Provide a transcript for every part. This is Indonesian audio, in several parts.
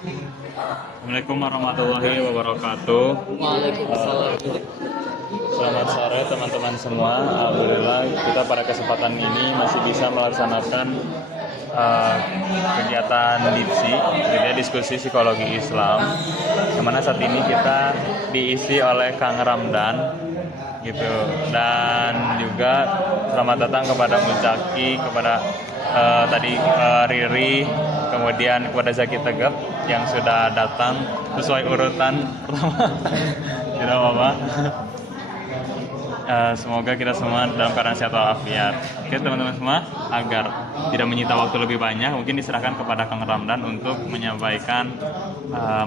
Assalamualaikum warahmatullahi wabarakatuh. Waalaikumsalam. Selamat sore teman-teman semua. Alhamdulillah kita pada kesempatan ini masih bisa melaksanakan kegiatan DIPSI, jadi diskusi psikologi Islam, yang mana saat ini kita diisi oleh Kang Ramdan gitu, dan juga selamat datang kepada Muzaki, kepada Riri, kemudian kepada Zaki Tegep yang sudah datang sesuai urutan pertama. Tidak apa-apa. Semoga kita semua dalam keadaan sehat walafiat. Oke teman-teman semua, agar tidak menyita waktu lebih banyak, mungkin diserahkan kepada Kang Ramdan untuk menyampaikan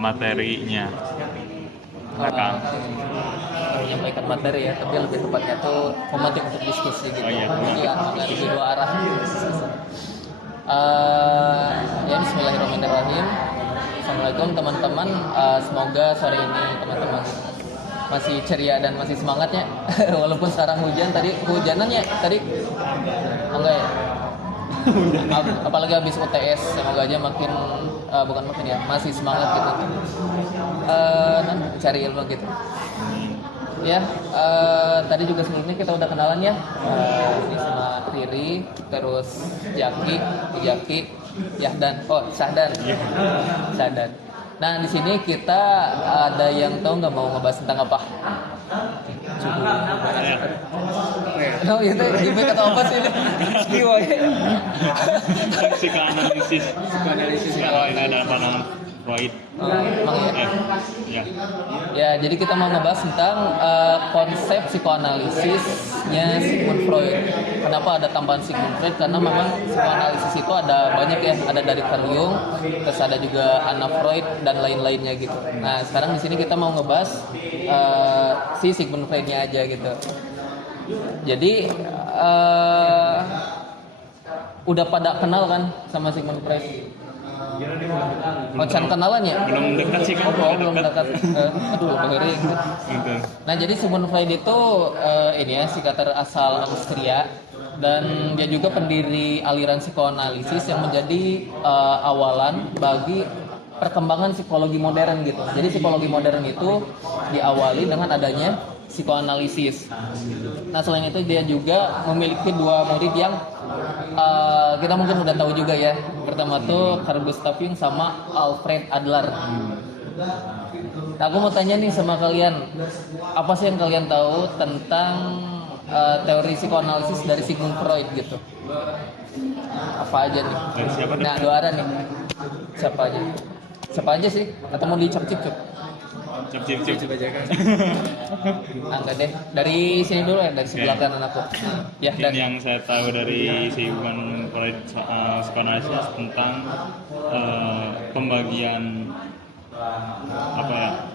materinya. Kang. Menyampaikan materi ya, tapi lebih tepatnya tuh formatif untuk diskusi gitu. Oh, iya. Jadi mengarah di dua arah. Ya Bismillahirrahmanirrahim. Assalamualaikum teman-teman. Semoga sore ini teman-teman masih ceria dan masih semangatnya. Walaupun sekarang hujan, tadi hujanannya tadi enggak ya. Apalagi habis UTS, semoga aja makin masih semangat gitu dan cari ilmu gitu ya. Tadi juga sebelumnya kita udah kenalan ya, ini sama Riri, terus Jaki, Yahdan, Syahdan. Nah di sini kita ada yang tahu nggak mau ngebahas tentang apa? No, itu ibu kata apa sih ini? Psikoanalisis. Kalau ini ada pandangan Freud. Emang Ya. Ya, jadi kita mau ngebahas tentang konsep psikoanalisisnya Sigmund Freud. Kenapa ada tambahan Sigmund Freud? Karena memang psikoanalisis itu ada banyak ya, ada dari Carl Jung, terus ada juga Anna Freud dan lain-lainnya gitu. Nah, sekarang di sini kita mau ngebahas si Sigmund Freud-nya aja gitu. Jadi udah pada kenal kan sama Sigmund Freud? Can kenalan ya? Belum dekat sih kan? Belum dekat. Aduh, bahari gitu. Nah, jadi Sigmund Freud itu ini ya, psikiater asal Austria, dan dia juga pendiri aliran psikoanalisis yang menjadi awalan bagi perkembangan psikologi modern gitu. Jadi psikologi modern itu diawali dengan adanya psikoanalisis. Nah, selain itu dia juga memiliki dua murid yang kita mungkin udah tahu juga ya. Pertama tuh Carl Gustav Jung sama Alfred Adler. Nah, aku mau tanya nih sama kalian, apa sih yang kalian tahu tentang teori psikoanalisis dari Sigmund Freud gitu? Apa aja nih? Nah, dua arah nih. Siapa aja sih? Atau mau dicap-cip? Cip aja kan. Enggak deh. Dari sini dulu ya, dari sebelah kanan aku. Ya, dan yang saya tahu dari Sigmund Freud psikoanalisis tentang pembagian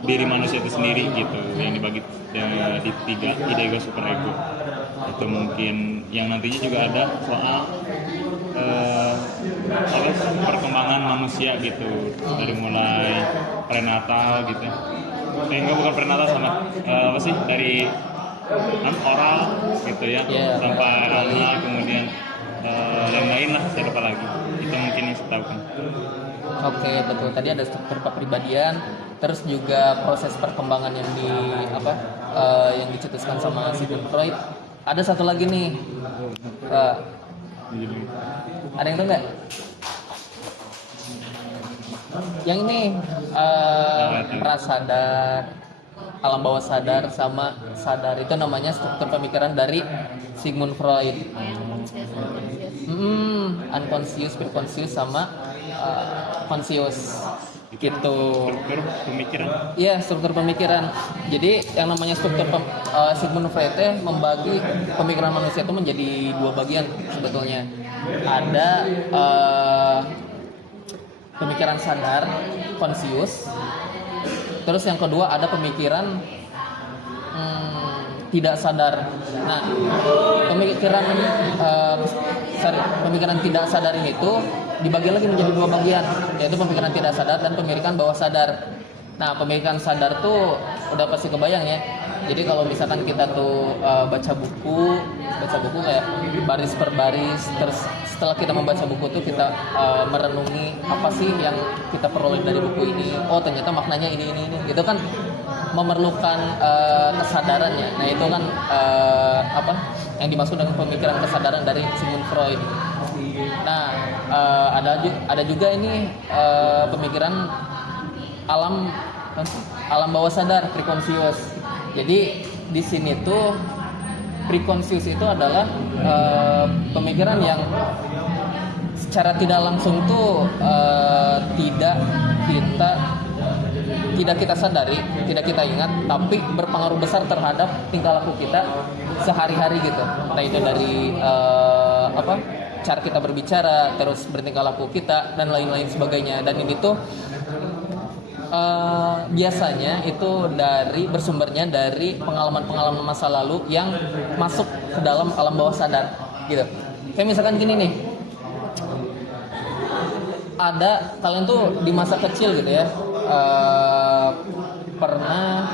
diri manusia itu sendiri gitu, yang dibagi di tiga, ide, ego, super ego. Itu mungkin yang nantinya juga ada soal perkembangan manusia gitu, dari mulai prenatal gitu. Bukan prenatal, sama dari oral gitu ya, sampai anak, kemudian yang lain lah, saya lupa lagi. Itu mungkin yang saya tahu kan. Oke, betul. Tadi ada struktur kepribadian, terus juga proses perkembangan yang yang dicetuskan sama Sigmund Freud. Ada satu lagi nih. Ada yang tahu nggak? Yang ini prasadar, alam bawah sadar sama sadar, itu namanya struktur pemikiran dari Sigmund Freud. Unconscious, preconscious sama conscious gitu. Struktur pemikiran. Iya, struktur pemikiran. Jadi yang namanya struktur Sigmund Freud membagi pemikiran manusia itu menjadi dua bagian sebetulnya. Ada pemikiran sadar, conscious. Terus yang kedua ada pemikiran tidak sadar. Nah, pemikiran tidak sadar ini itu dibagi lagi menjadi dua bagian, yaitu pemikiran tidak sadar dan pemikiran bawah sadar. Nah, pemikiran sadar tuh udah pasti kebayang ya, Jadi kalau misalkan kita tuh baca buku kayak baris per baris, terus setelah kita membaca buku tuh kita merenungi apa sih yang kita peroleh dari buku ini. Oh ternyata maknanya ini. Itu kan memerlukan kesadarannya. Nah itu kan apa yang dimaksud dengan pemikiran kesadaran dari Sigmund Freud. Nah ada juga ini pemikiran alam bawah sadar, preconscious. Jadi di sini tuh preconscious itu adalah pemikiran yang secara tidak langsung tuh tidak kita sadari, tidak kita ingat, tapi berpengaruh besar terhadap tingkah laku kita sehari-hari gitu. Nah itu dari cara kita berbicara, terus bertingkah laku kita dan lain-lain sebagainya. Dan ini tuh biasanya itu bersumbernya dari pengalaman-pengalaman masa lalu yang masuk ke dalam alam bawah sadar gitu. Kayak misalkan gini nih, ada kalian tuh di masa kecil gitu ya, pernah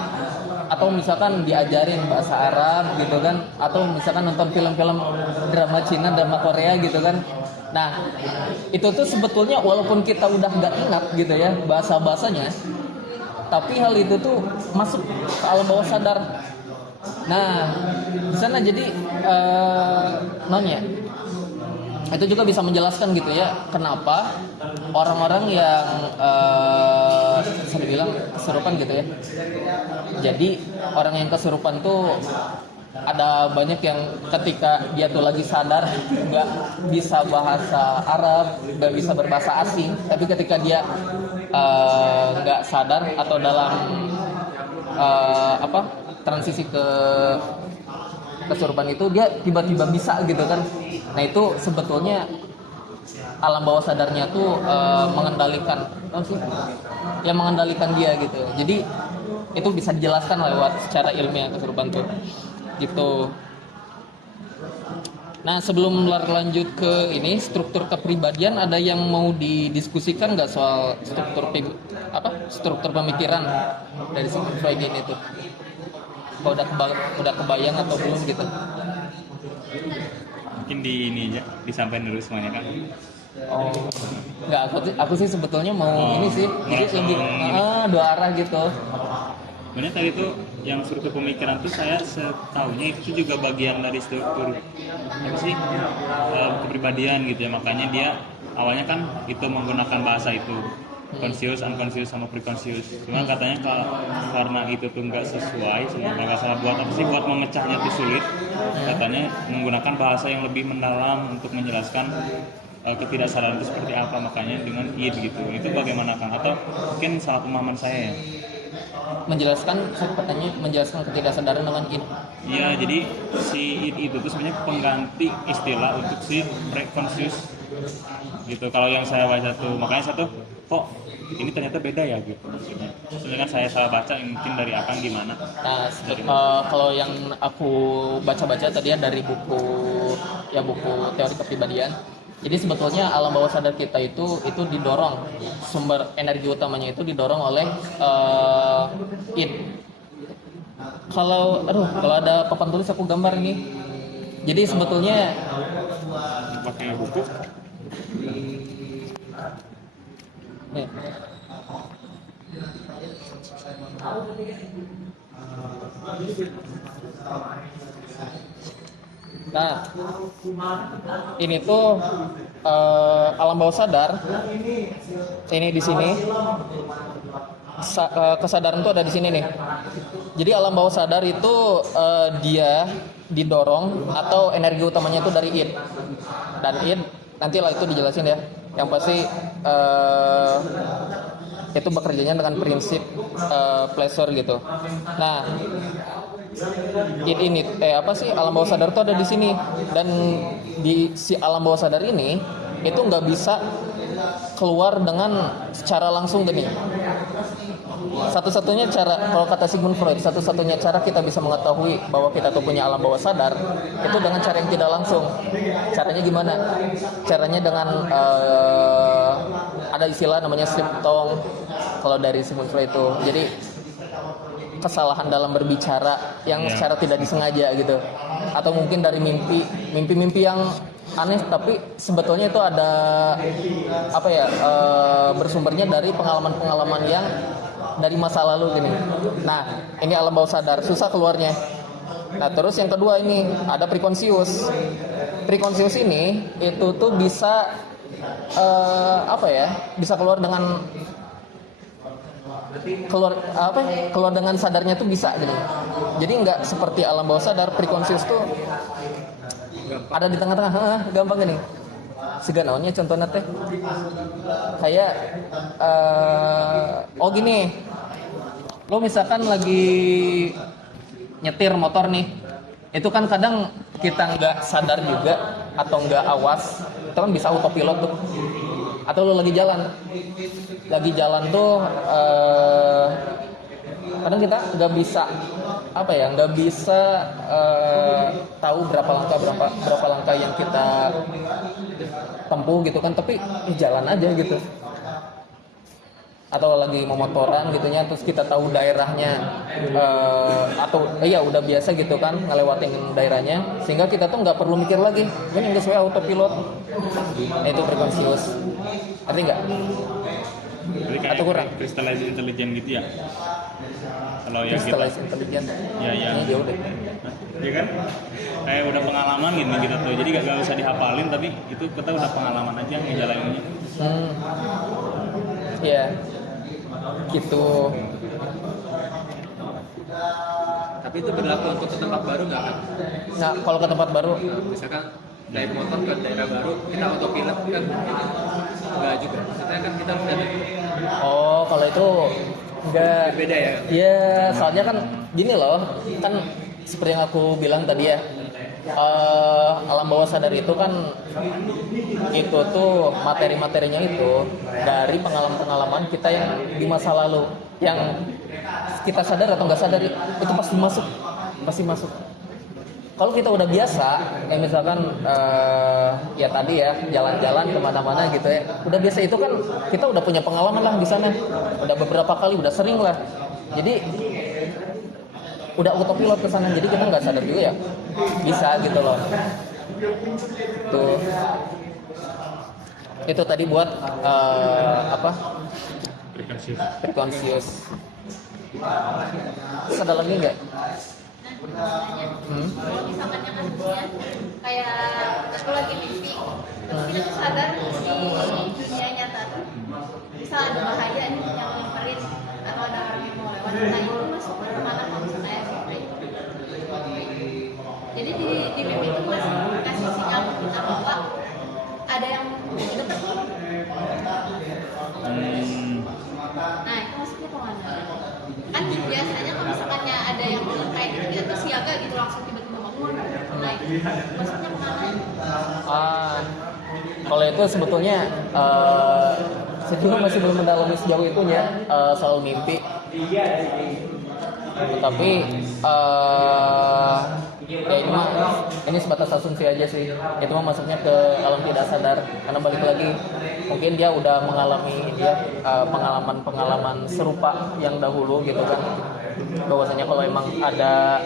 atau misalkan diajarin bahasa Arab gitu kan, atau misalkan nonton film-film drama Cina, drama Korea gitu kan. Nah itu tuh sebetulnya walaupun kita udah nggak ingat gitu ya bahasa-bahasanya, tapi hal itu tuh masuk ke alam bawah sadar. Nah di sana jadi itu juga bisa menjelaskan gitu ya kenapa orang-orang yang bisa dibilang kesurupan gitu ya. Jadi orang yang kesurupan tuh ada banyak yang ketika dia tuh lagi sadar nggak bisa bahasa Arab, nggak bisa berbahasa asing, tapi ketika dia nggak sadar atau dalam transisi ke kesurupan itu dia tiba-tiba bisa gitu kan. Nah itu sebetulnya alam bawah sadarnya tuh mengendalikan dia gitu. Jadi itu bisa dijelaskan lewat secara ilmiah kesurupan tuh gitu. Nah sebelum lanjut ke ini struktur kepribadian, ada yang mau didiskusikan nggak soal struktur pemikiran dari Sigmund Freud ini tuh? Kalau udah kebayang atau belum gitu? Mungkin disampaikan dulu semuanya kan. Oh nggak, aku sih sebetulnya mau ini sih, jadi lebih dua arah gitu. Sebenarnya tadi tuh yang struktur pemikiran tuh saya setahunya itu juga bagian dari struktur kepribadian gitu ya. Makanya dia awalnya kan itu menggunakan bahasa itu conscious, unconscious sama preconscious. Cuma katanya karena itu tuh nggak sesuai, nggak salah buat memecahnya tuh sulit. Katanya menggunakan bahasa yang lebih mendalam untuk menjelaskan ketidaksadaran itu seperti apa, makanya dengan id gitu. Itu bagaimana Kang? Atau mungkin salah pemahaman saya ya? Menjelaskan ketidaksadaran dengan id. Iya, jadi si id itu tuh sebenarnya pengganti istilah untuk si preconscious gitu. Kalau yang saya baca tuh, makanya saya tuh kok ini ternyata beda ya gitu maksudnya. Sebenarnya kan saya salah baca, mungkin dari Akang gimana? Nah, kalau yang aku baca-baca tadi ya dari buku teori kepribadian. Jadi sebetulnya alam bawah sadar kita itu didorong, sumber energi utamanya itu didorong oleh id. Kalau ada papan tulis aku gambar nih. Jadi sebetulnya pakai buku. Nih. Nah, ini tuh alam bawah sadar. Ini di sini. Kesadaran tuh ada di sini nih. Jadi alam bawah sadar itu dia didorong atau energi utamanya itu dari id. Dan id nanti lah itu dijelasin ya. Yang pasti itu bekerjanya dengan prinsip pleasure gitu. Nah, ini alam bawah sadar itu ada di sini, dan di si alam bawah sadar ini itu nggak bisa keluar dengan secara langsung gini. Satu-satunya cara, kalau kata Sigmund Freud, satu-satunya cara kita bisa mengetahui bahwa kita tuh punya alam bawah sadar itu dengan cara yang tidak langsung. Caranya gimana? Caranya dengan ada istilah namanya sleep tongue kalau dari Sigmund Freud itu. Jadi kesalahan dalam berbicara yang secara tidak disengaja gitu, atau mungkin dari mimpi yang aneh tapi sebetulnya itu ada apa ya, bersumbernya dari pengalaman-pengalaman yang dari masa lalu gini. Nah, ini alam bawah sadar, susah keluarnya. Nah, terus yang kedua ini ada prekonsius. Prekonsius ini itu tuh bisa apa ya? Bisa keluar dengan keluar dengan sadarnya tuh bisa gitu. Jadi nggak seperti alam bawah sadar, prekonsius tuh ada di tengah-tengah, gampang gini. Seganaonnya contohnya teh kayak oh gini, lo misalkan lagi nyetir motor nih, itu kan kadang kita nggak sadar juga atau nggak awas, itu kan bisa autopilot tuh. Atau lo lagi jalan tuh kadang kita nggak bisa tahu berapa langkah yang kita tempuh gitu kan, tapi jalan aja gitu. Atau lagi mau motoran gitunya, terus kita tahu daerahnya udah biasa gitu kan ngelewatin daerahnya, sehingga kita tuh nggak perlu mikir lagi, ini nggak sesuai autopilot. Nah, itu prekonsius, arti nggak? Atau kurang? Crystallized intelligence gitu ya? Kalau yang Crystallized intelligence. Ya. Ini jauh deh. Ya kan? Kayak udah pengalaman gitu kita tuh. Jadi gak usah dihafalin, tapi itu kita udah pengalaman aja ngejalaninnya. Iya. Gitu. Tapi itu berlaku untuk ke tempat baru nggak kan? Nah, kalau ke tempat baru, Misalkan naik motor ke daerah baru, kita autopilot kan? Enggak juga. Maksudnya kan kita udah oh kalau itu enggak. beda ya? Iya, soalnya kan gini loh, kan seperti yang aku bilang tadi ya, alam bawah sadar itu kan itu tuh materi-materinya itu dari pengalaman-pengalaman kita yang di masa lalu, yang kita sadar atau nggak sadar itu pasti masuk. Kalau kita udah biasa, misalkan ya tadi ya jalan-jalan kemana-mana gitu ya, udah biasa itu kan kita udah punya pengalaman lah di sana, udah beberapa kali, udah sering lah, jadi udah autopilot ke sana, jadi kita nggak sadar juga ya bisa gitu loh. Tuh itu tadi buat prekonsius. Terus ada lagi nggak? Kalau misalkannya kasusnya kayak aku lagi mimpi, terus kita tuh sadar di dunia nyata tuh bisa ada bahaya nih yang nyamperin atau ada orang yang mau lewat. Nah itu masuk ke mana kalau misalnya mimpi. Jadi di mimpi itu masih kasih sinyal ke kita bahwa ada yang dekat. Nah itu maksudnya kemana? Kan biasanya kalau misalkannya ada yang kayak gitu, kita tuh siaga gitu langsung tiba-tiba bangun. Nah itu maksudnya kemana? Kalau itu sebetulnya saya juga masih belum mendalami sejauh itunya soal mimpi. Tapi ya ini sebatas asumsi aja sih. Itu mah masuknya ke alam tidak sadar, karena balik lagi mungkin dia udah mengalami pengalaman-pengalaman serupa yang dahulu gitu kan, bahwasanya kalau emang ada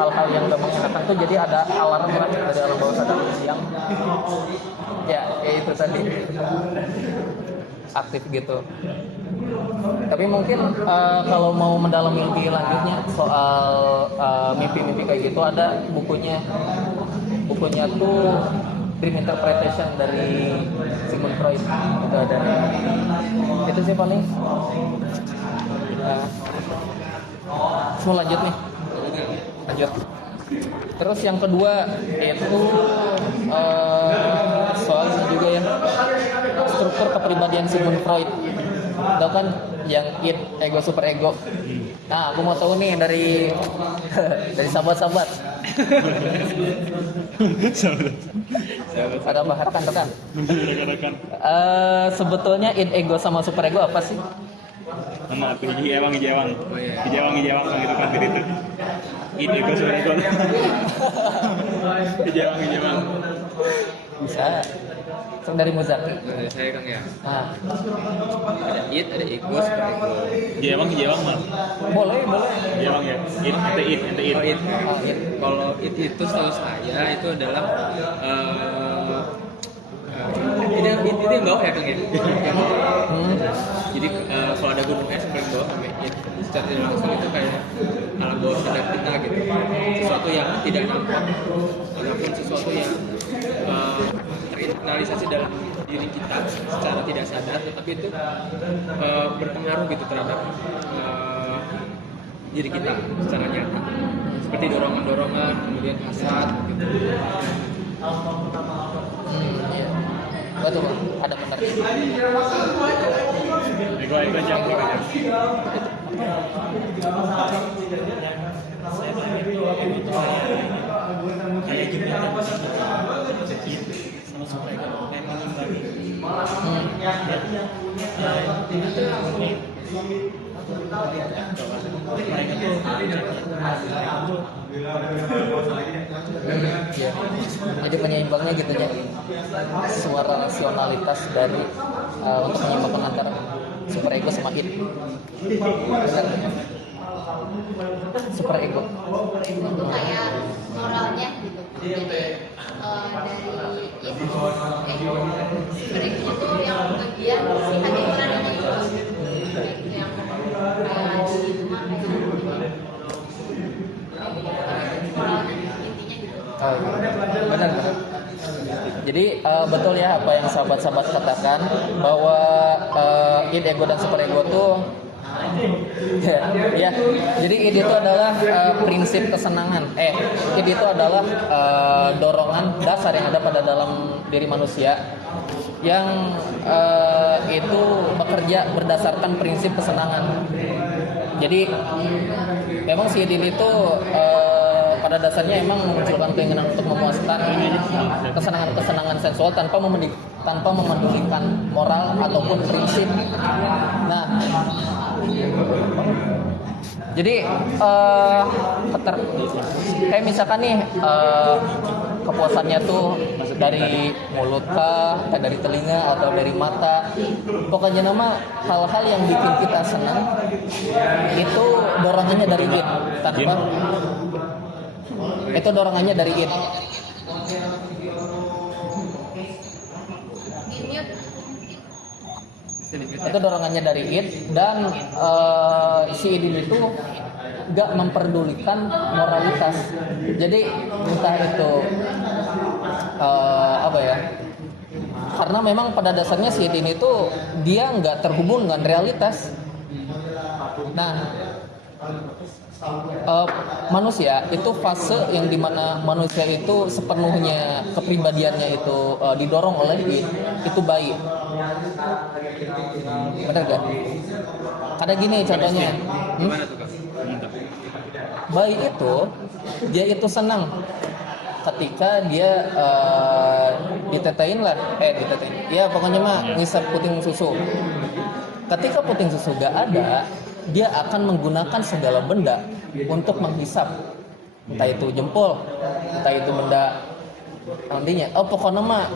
hal-hal yang udah mengenakan tuh jadi ada alarm lah dari alam bawah sadar yang ya itu tadi aktif gitu. Tapi mungkin kalau mau mendalami lebih lanjutnya soal mimpi-mimpi kayak gitu, ada bukunya tuh Dream Interpretation dari Sigmund Freud, itu ada. Itu sih paling. Semua lanjut. Terus yang kedua itu soal ini juga ya, struktur kepribadian Sigmund Freud. Tahu kan yang id, ego, super ego. Nah, aku mau tahu nih dari sahabat-sahabat. Ada apa rekan-rekan? Sebetulnya id, ego sama super ego apa sih? Sama aku hijawang gitu kan diri itu. Id, ego, super ego. Hijawang. Bisa. dari Muzaki. Dari saya Kang ya. Nah, Ada it, ada ikus, ada ego. Jewang mah. boleh. Jewang ya. Ente it. Oh, it. Oh, it. Kalau it itu setahu saya itu adalah itu yang bawah ya Kang ya. Yang bawah. Jadi kalau ada gunung es paling bawah sampai it. Secara tidak langsung itu kayak alam bawah sadar kita gitu. Sesuatu yang tidak nampak ataupun sesuatu yang terinternalisasi dalam diri kita secara tidak sadar, tetapi itu berpengaruh gitu terhadap diri kita secara nyata, seperti dorongan-dorongan, kemudian hasrat gitu. Iya. Betul, Bang. Ada benar. Ego campur aja. Kayak gimana sama supaya memang Ya, jadi penyeimbangnya gitu ya. Suara rasionalitas dari untuk menyeimbangkan antara super ego sama it. Benar. Super ego. Itu kayak moralnya gitu. Jadi dari itu superegonya tuh yang bagian si hati nuraninya itu loh. Itu yang kayak di rumah kayak moralnya intinya gitu. Oh, benar. Jadi betul ya apa yang sahabat-sahabat katakan bahwa id, ego dan super ego tuh ya. Jadi id itu adalah prinsip kesenangan. Id itu adalah dorongan dasar yang ada pada dalam diri manusia yang itu bekerja berdasarkan prinsip kesenangan. Jadi memang si id itu pada dasarnya emang memunculkan keinginan untuk memuaskan kesenangan seksual tanpa memedulikan moral ataupun prinsip. Nah, jadi kayak misalkan nih kepuasannya tuh dari mulut kah, dari telinga atau dari mata. Pokoknya nama hal-hal yang bikin kita senang itu dorongannya dari id. Tanpa itu dorongannya dari id. Itu dorongannya dari id dan si id itu gak memperdulikan moralitas. Jadi entah itu apa ya? Karena memang pada dasarnya si id itu dia nggak terhubung dengan realitas. Nah, manusia itu fase yang dimana manusia itu sepenuhnya kepribadiannya itu didorong oleh itu baik. Benar gak? Ada gini contohnya. Gimana tuh Kak? Bayi itu dia itu senang ketika dia ditetein lah, ya pokoknya mah ngisap puting susu. Ketika puting susu gak ada, dia akan menggunakan segala benda untuk menghisap, entah itu jempol, entah itu benda nantinya. Pokoknya mah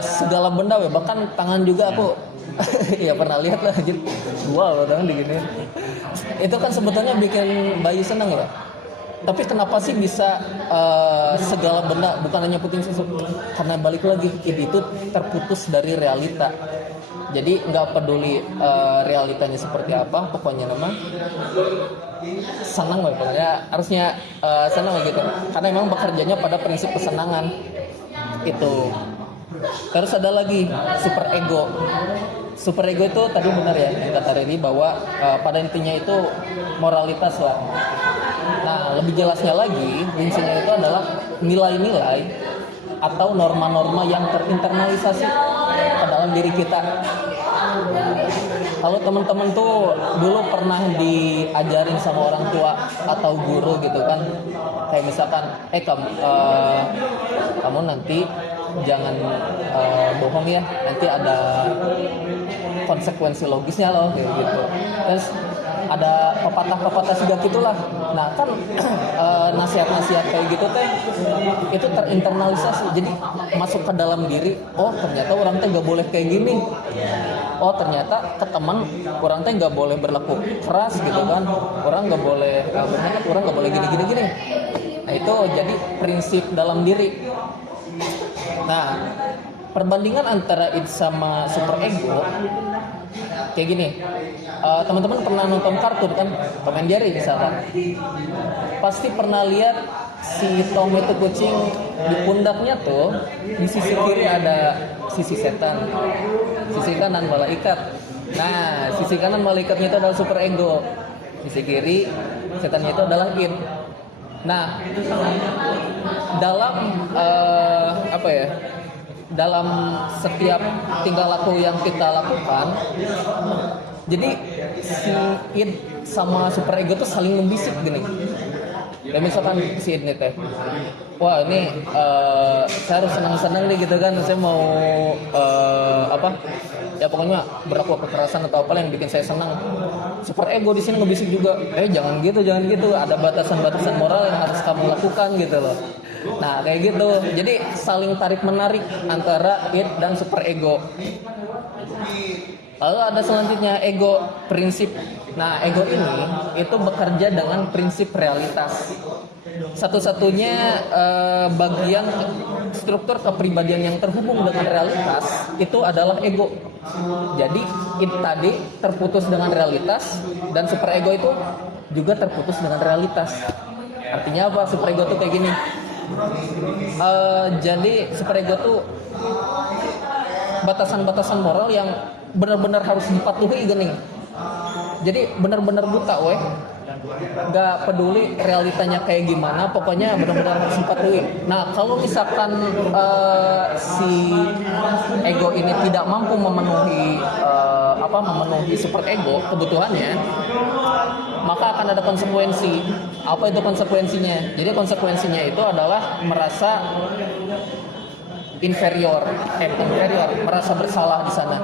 segala benda, bahkan tangan juga aku ya pernah lihat lah, jadi wow tangan diginiin. Itu kan sebetulnya bikin bayi senang ya. Tapi kenapa sih bisa segala benda, bukan hanya puting susu? Karena balik lagi itu terputus dari realita. Jadi nggak peduli realitanya seperti apa, pokoknya nama senang pokoknya harusnya senang gitu. Karena memang bekerjanya pada prinsip kesenangan itu. Terus ada lagi super ego. Super ego itu tadi benar ya yang kata Redi bahwa pada intinya itu moralitas lah. Nah lebih jelasnya lagi, prinsipnya itu adalah nilai-nilai atau norma-norma yang terinternalisasi ke dalam diri kita. Kalau teman-teman tuh dulu pernah diajarin sama orang tua atau guru gitu kan, kayak misalkan kamu nanti jangan bohong ya, nanti ada konsekuensi logisnya loh kayak gitu. Terus ada pepatah-pepatah juga gitulah. Nah kan nasihat-nasihat kayak gitu teh itu terinternalisasi, jadi masuk ke dalam diri. Oh ternyata orang teh nggak boleh kayak gini. Oh ternyata ke teman orang teh nggak boleh berlaku keras gitu kan. Orang nggak boleh berkhianat, orang nggak boleh gini. Nah itu jadi prinsip dalam diri. Nah perbandingan antara id sama super ego kayak gini. Teman-teman pernah nonton kartun kan, Tom and Jerry misalkan, pasti pernah lihat si Tom itu kucing, di pundaknya tuh di sisi kiri ada sisi setan, sisi kanan malaikat. Nah sisi kanan malaikatnya itu adalah super ego, sisi kiri setannya itu adalah id. Nah dalam dalam setiap tingkah laku yang kita lakukan, jadi si id sama super ego tuh saling membisik gini. Dan misalkan si id nih teh, wah ini saya harus senang-senang nih gitu kan, saya mau ya pokoknya berlaku kekerasan atau apa yang bikin saya senang. Super ego di sini ngebisik juga, jangan gitu, ada batasan-batasan moral yang harus kamu lakukan gitu loh. Nah kayak gitu, jadi saling tarik menarik antara id dan super ego. Lalu ada selanjutnya ego prinsip. Nah ego ini itu bekerja dengan prinsip realitas. Satu-satunya bagian struktur kepribadian yang terhubung dengan realitas itu adalah ego. Jadi id tadi terputus dengan realitas dan super ego itu juga terputus dengan realitas. Artinya apa? Super ego tuh kayak gini. Jadi super ego tuh batasan-batasan moral yang benar-benar harus dipatuhi gini. Jadi benar-benar buta weh, gak peduli realitanya kayak gimana, pokoknya benar-benar harus dipatuhi. Nah kalau misalkan si ego ini tidak mampu memenuhi memenuhi super ego kebutuhannya, maka akan ada konsekuensi. Apa itu konsekuensinya? Jadi konsekuensinya itu adalah merasa inferior, merasa bersalah di sana.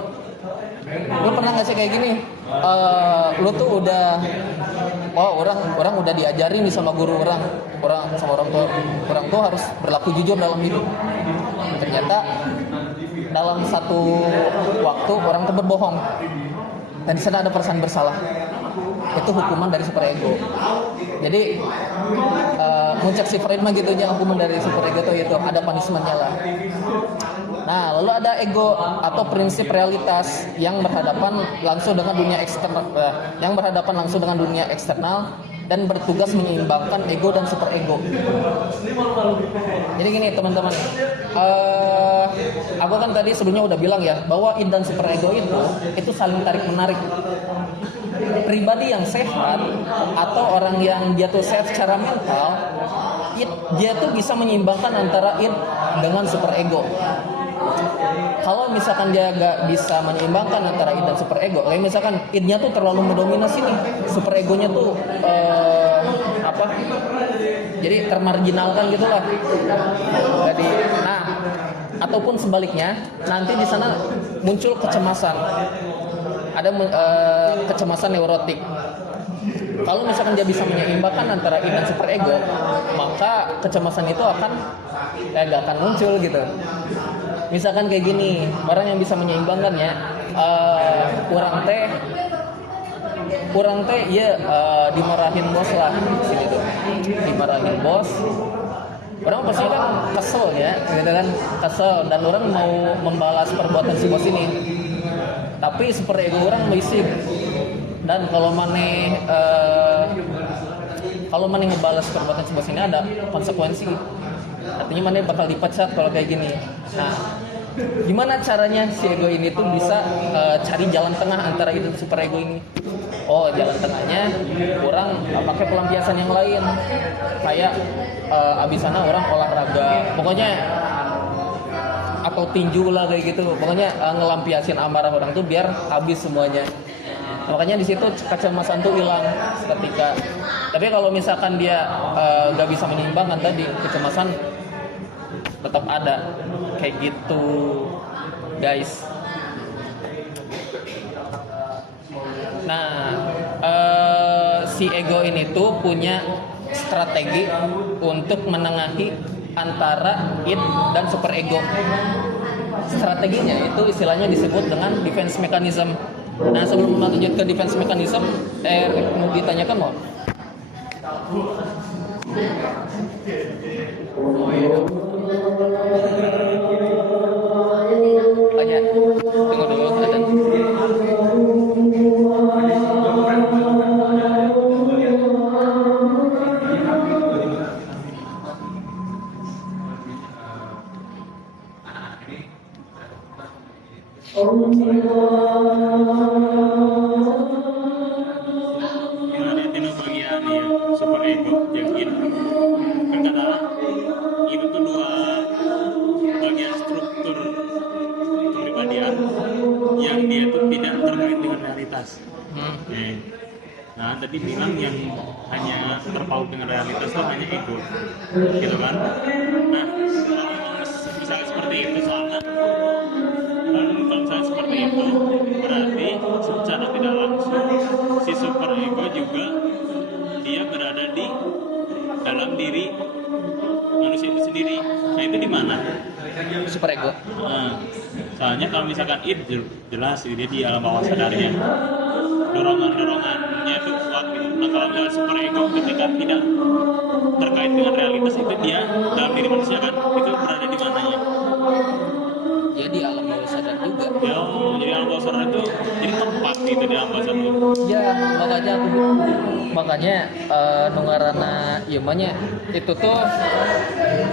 Lu pernah nggak sih kayak gini? Lu tuh udah, orang udah diajarin nih sama guru orang tuh harus berlaku jujur dalam hidup. Ternyata dalam satu waktu orang tuh berbohong dan di sana ada perasaan bersalah. Itu hukuman dari super ego. Jadi muncak si Freud mah gitu aja, hukuman dari super ego itu ada punishment-nya lah. Nah, lalu ada ego atau prinsip realitas yang berhadapan langsung dengan dunia eksternal, dan bertugas menyeimbangkan ego dan super ego. Jadi gini teman-teman, aku kan tadi sebelumnya udah bilang ya bahwa id dan super ego itu saling tarik menarik. Pribadi yang sehat atau orang yang dia tuh sehat secara mental, dia tuh bisa menyeimbangkan antara id dengan super ego. Kalau misalkan dia gak bisa menyeimbangkan antara id dan super ego, kayak misalkan idnya tuh terlalu mendominasi nih, super egonya tuh jadi termarginalkan gitulah. Jadi, nah ataupun sebaliknya, nanti di sana muncul kecemasan, ada kecemasan neurotik. Kalau misalkan dia bisa menyeimbangkan antara id dan super ego, maka kecemasan itu gak akan muncul gitu. Misalkan kayak gini, orang yang bisa menyeimbangkannya, kurang teh ya dimarahin bos lah sini tuh, dimarahin bos. Orang pasti kan kesel ya, gitu kan, kesel, dan orang mau membalas perbuatan si bos ini. Tapi super ego orang berisik. Dan kalau maneh ngebalas perbuatan si bos ini ada konsekuensi. Artinya maneh bakal dipecat kalau kayak gini. Nah, gimana caranya si ego ini tuh bisa cari jalan tengah antara itu super ego ini? Oh, jalan tengahnya orang pakai pelampiasan yang lain. Kayak abis sana orang olahraga, pokoknya atau tinju lah kayak gitu. Pokoknya ngelampiasin amarah orang tuh biar habis semuanya. Makanya di situ kecemasan tuh hilang seketika. Tapi kalau misalkan dia gak bisa menyeimbangkan tadi, kecemasan tetap ada kayak gitu, guys. Nah, si ego ini tuh punya strategi untuk menengahi antara id dan super ego. Strateginya itu istilahnya disebut dengan defense mechanism. Nah, sebelum lanjut ke defense mechanism, mau ditanyakan mau? Tanya, tunggu dulu, ada. Ini bagian ya super ego yang id. Kan kata itu tuh dua bagian struktur kepribadian yang dia tuh tidak terkait dengan realitas. Nah, tadi bilang yang hanya terpaut dengan realitas itu hanya ego, gitu kan? Nah, kalau misalnya seperti itu soalnya, kalau misalnya seperti itu, berarti secara tidak langsung si super ego juga dia berada di dalam diri manusia itu sendiri. Nah, itu di mana? Super ego. Nah, soalnya kalau misalkan id jelas dia di alam bawah sadarnya, dorongannya itu kuat gitu. Nah, kalau misalkan super ego ketika tidak terkait dengan realitas itu dia dalam diri manusia kan itu berada di mananya? Dia di alam bawah sadar juga. Ya, jadi alam bawah sadar itu jadi tempat gitu di alam bawah sadar. Ya, makanya nungarana ieu mah nya itu tuh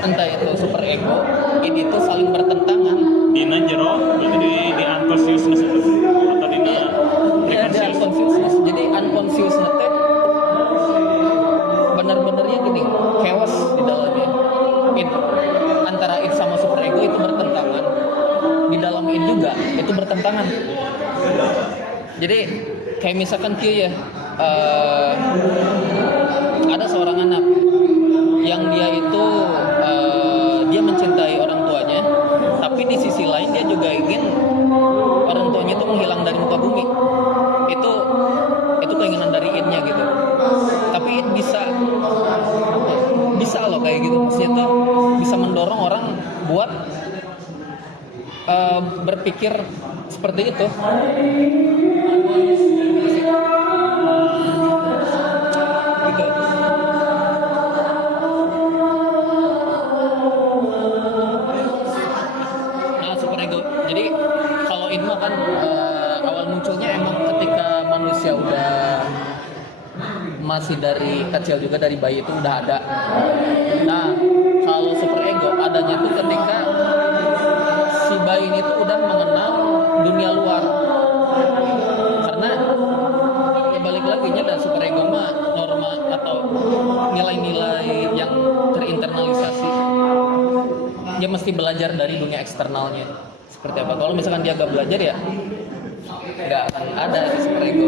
entah itu super ego, ini tuh saling bertentangan. Dina jero berarti di unconsciousness atau dina Ya, ada unconsciousness. Jadi unconsciousness teh benar-benarnya gini, chaos di dalamnya. Antara id sama super ego itu bertentangan. Di dalam id juga itu bertentangan. Jadi kayak misalkan kia ya, ada seorang anak yang dia itu dia mencintai orang tuanya, tapi di sisi lain dia juga ingin orang tuanya itu menghilang dari muka bumi. Itu keinginan dari idnya gitu. Tapi id bisa loh kayak gitu. Maksudnya tuh bisa mendorong orang buat berpikir seperti itu. Gitu. Nah, super ego. Jadi kalau id mah kan awal munculnya emang ketika manusia udah masih dari kecil juga, dari bayi itu udah ada. Nah, kalau super ego adanya tuh ketika si bayi ini tuh udah mengenal dunia luar. Karena ya balik lagi nya dan super ego mah norma atau nilai-nilai yang terinternalisasi. Dia mesti belajar dari dunia eksternalnya. Seperti apa? Kalau misalkan dia gak belajar ya nggak akan ada di super ego.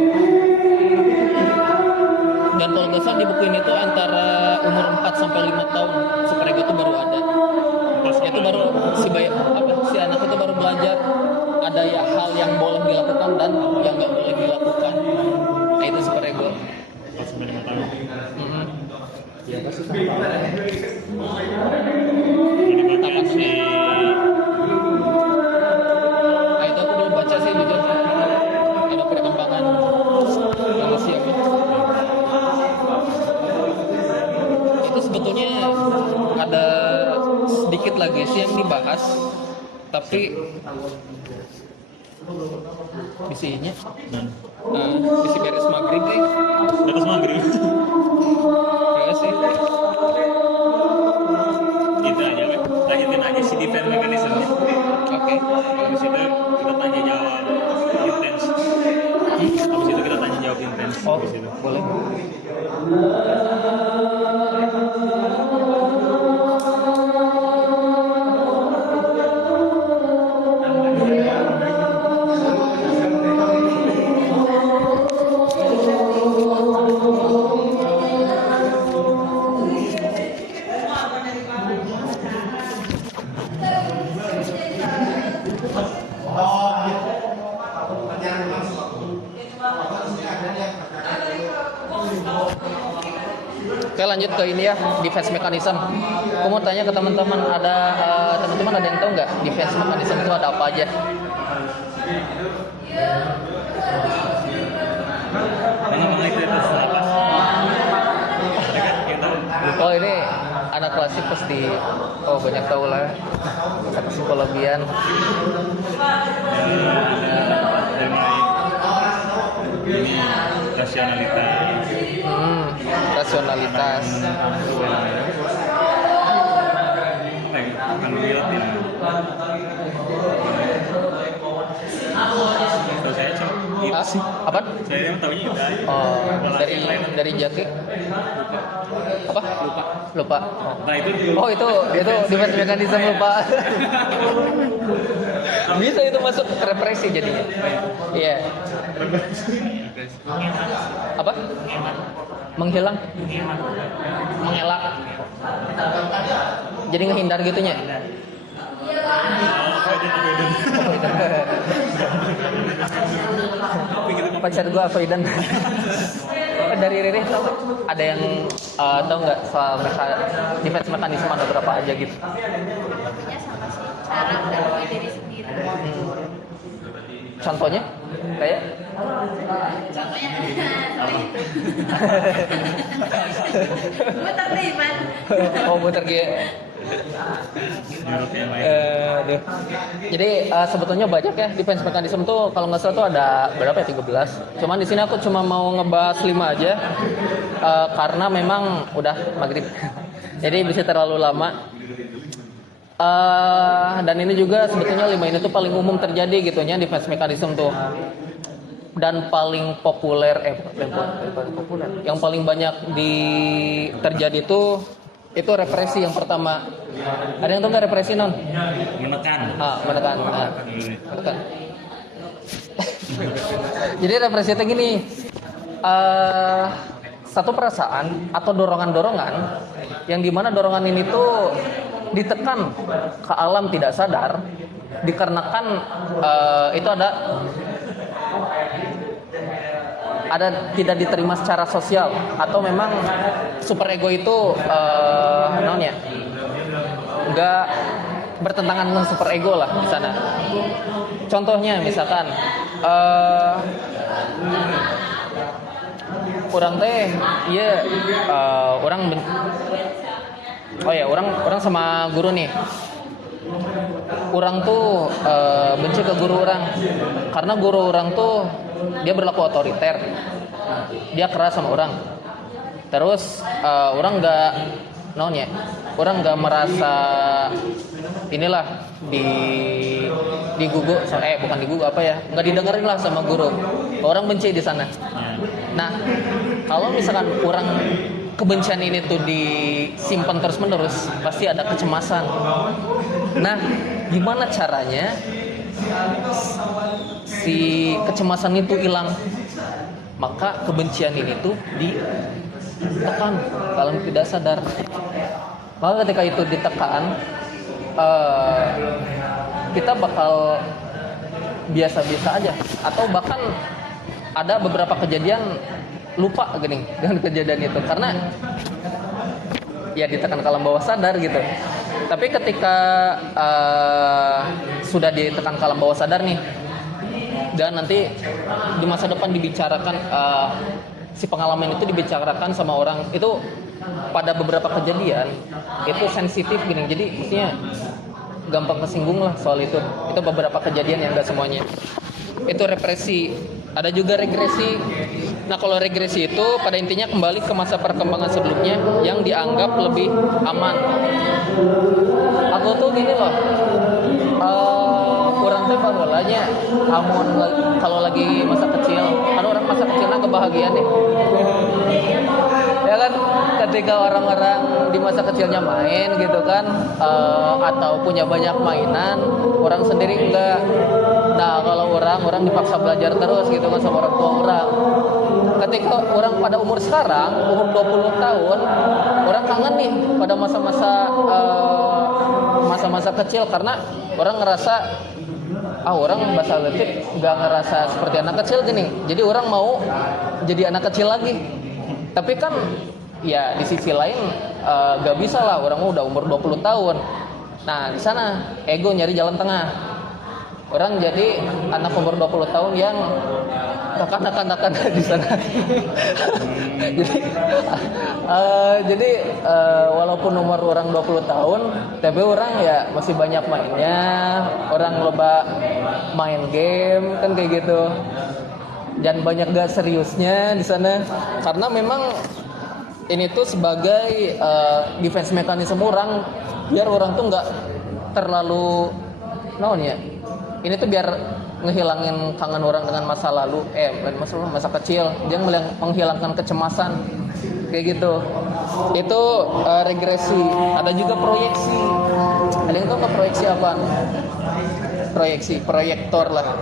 Dan kalau nggak salah di buku ini tuh antara umur 4 sampai 5 tahun super ego itu baru ada. Itu baru si anak itu baru belajar ada ya hal yang boleh dilakukan dan yang nggak boleh dilakukan. Nah, itu super ego. 4 sampai 5 tahun. Ya pasti Dibaca si Nah, itu aku belum baca sih jujur. Ada perkembangan manusia. Itu sebetulnya ada sedikit lagi sih yang dibahas, tapi bisinya bisi beres maghrib nih. atas maghrib. Kayaknya sih. Gitu aja, we. Lanjutin aja si defense mechanism-nya. Oke. Habis itu kita tanya jawab intens. Habis itu kita tanya jawab intens. Oh, Habis itu. boleh. Oke, lanjut ke ini ya, defense mechanism. Aku mau tanya ke teman-teman, teman-teman ada yang tahu nggak defense mechanism itu ada apa aja? Mana itu apa? Ada kan yang tahu? Oh, ini anak klasik pasti banyak tahu lah. Satu psikologian. Dari ini rasionalitas. Rasionalitas. Kan lihat ini. Kalau saya cuma itu sih. Apa? Saya emang tahunya itu aja. Oh, Kalau yang lain dari Jaki. Apa? Lupa. Nah itu Itu defense mechanism lupa. Bisa itu masuk represi jadinya. Iya. Apa? Menghilang. Mengelak. Jadi ngehindar gitunya. Pacar gue avoidan. Dari Riri tau gak? Ada yang tahu nggak soal defense mechanism ada berapa aja gitu? Intinya sama sih, cara melindungi diri sendiri. Contohnya kayak Contohnya itu. Muter nih, Man. muter gitu. Aduh. Jadi sebetulnya banyak ya defense mechanism tuh, kalau nggak salah tuh ada berapa ya, 13. Cuman di sini aku cuma mau ngebahas 5 aja karena memang udah maghrib. Jadi bisa terlalu lama. Dan ini juga sebetulnya 5 ini tuh paling umum terjadi gitunya defense mechanism tuh. Dan paling populer yang paling banyak terjadi tuh itu represi yang pertama. Ada yang tahu nggak represi, Non? menekan. Menekan. Menekan. Jadi represi itu gini, satu perasaan atau dorongan-dorongan yang dimana dorongan ini tuh ditekan ke alam tidak sadar dikarenakan itu ada tidak diterima secara sosial atau memang superego itu nggak bertentangan dengan superego lah di sana. Contohnya misalkan orang orang sama guru nih. Orang tuh benci ke guru orang karena guru orang tuh dia berlaku otoriter, dia keras sama orang. Terus orang nggak merasa inilah digugu, bukan digugu apa ya, nggak didengerin lah sama guru. Orang benci di sana. Nah, kalau misalkan orang kebencian ini tuh disimpan terus menerus, pasti ada kecemasan. Nah, gimana caranya si kecemasan itu hilang? Maka kebencian ini tuh ditekan kalau tidak sadar. Maka ketika itu ditekan, kita bakal biasa-biasa aja, atau bahkan ada beberapa kejadian lupa gini dengan kejadian itu karena ya ditekan ke alam bawah sadar gitu. Tapi ketika sudah ditekan ke alam bawah sadar nih, dan nanti di masa depan dibicarakan, si pengalaman itu dibicarakan sama orang itu pada beberapa kejadian itu sensitif gini, jadi maksudnya gampang kesinggung lah soal itu beberapa kejadian yang enggak semuanya. Itu represi. Ada juga regresi. Nah, kalau regresi itu pada intinya kembali ke masa perkembangan sebelumnya yang dianggap lebih aman. Aku tuh gini loh, kurang teh baheulanya amun kalau lagi masa kecil, kan orang masa kecilnya kebahagiaan nih. Ya kan, ketika orang-orang di masa kecilnya main gitu kan, atau punya banyak mainan, orang sendiri enggak. Nah, kalau orang dipaksa belajar terus gitu kan sama orang tua orang. Ketika orang pada umur sekarang, umur 20 tahun, orang kangen nih pada masa-masa kecil karena orang ngerasa orang bahasa letik nggak ngerasa seperti anak kecil gini. Jadi orang mau jadi anak kecil lagi. Tapi kan ya di sisi lain gak bisa lah, orang udah umur 20 tahun. Nah di sana ego nyari jalan tengah. Orang jadi anak umur 20 tahun yang tekan di sana. jadi walaupun umur orang 20 tahun, tapi orang ya masih banyak mainnya. Orang loba main game kan kayak gitu. Dan banyak gak seriusnya di sana karena memang ini tuh sebagai defense mechanism orang biar orang tuh nggak terlalu ya. Ini tuh biar ngehilangin kangen orang dengan masa lalu, masa kecil, dia menghilangkan kecemasan kayak gitu. Itu regresi. Ada juga proyeksi. Ada yang tahu ke proyeksi apa? Proyektor lah.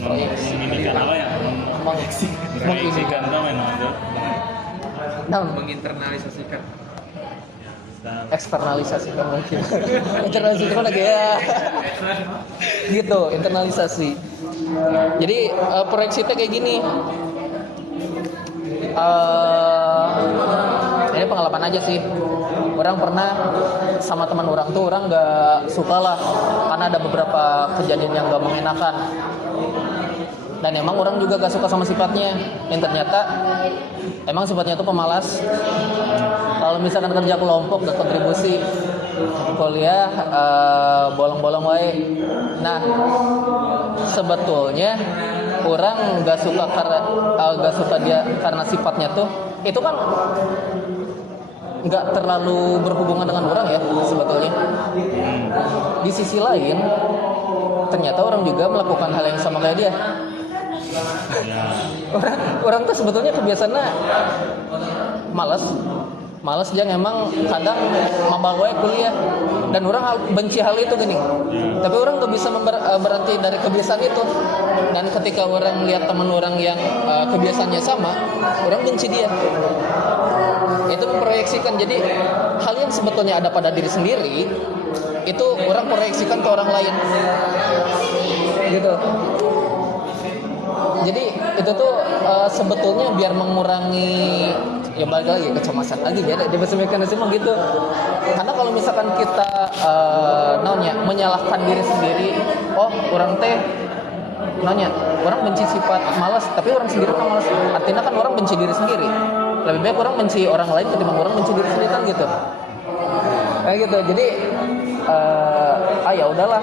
Proyeksi. Meminikan apa ya? Menginisikan apa Menginternalisasikan. Eksternalisasikan mungkin. Internalisasi kan lagi ya. Gitu, internalisasi. Jadi proyeksi itu kayak gini. Ini pengalaman aja sih. Orang pernah sama teman orang tuh orang nggak suka lah karena ada beberapa kejadian yang nggak mengenakan. Dan emang orang juga gak suka sama sifatnya. Yang ternyata emang sifatnya itu pemalas. Kalau misalkan kerja kelompok gak kontribusi, kuliah bolong-bolong wae. Nah, sebetulnya orang gak suka dia karena sifatnya tuh itu kan gak terlalu berhubungan dengan orang ya sebetulnya. Di sisi lain, ternyata orang juga melakukan hal yang sama kayak dia. Orang tuh sebetulnya kebiasaannya malas dia emang kadang mabawai kuliah dan orang benci hal itu gini. Tapi orang gak bisa berhenti dari kebiasaan itu. Dan ketika orang lihat teman orang yang kebiasaannya sama, orang benci dia. Itu memproyeksikan. Jadi hal yang sebetulnya ada pada diri sendiri itu orang proyeksikan ke orang lain. Gitu. Jadi itu tuh sebetulnya biar mengurangi ya balik lagi kecemasan lagi ya defense mechanism gitu. Karena kalau misalkan kita menyalahkan diri sendiri, orang teh orang benci sifat malas, tapi orang sendiri kan malas. Artinya kan orang benci diri sendiri. Lebih baik orang benci orang lain ketimbang orang benci diri sendiri kan gitu. Kayak gitu. Jadi ya udahlah.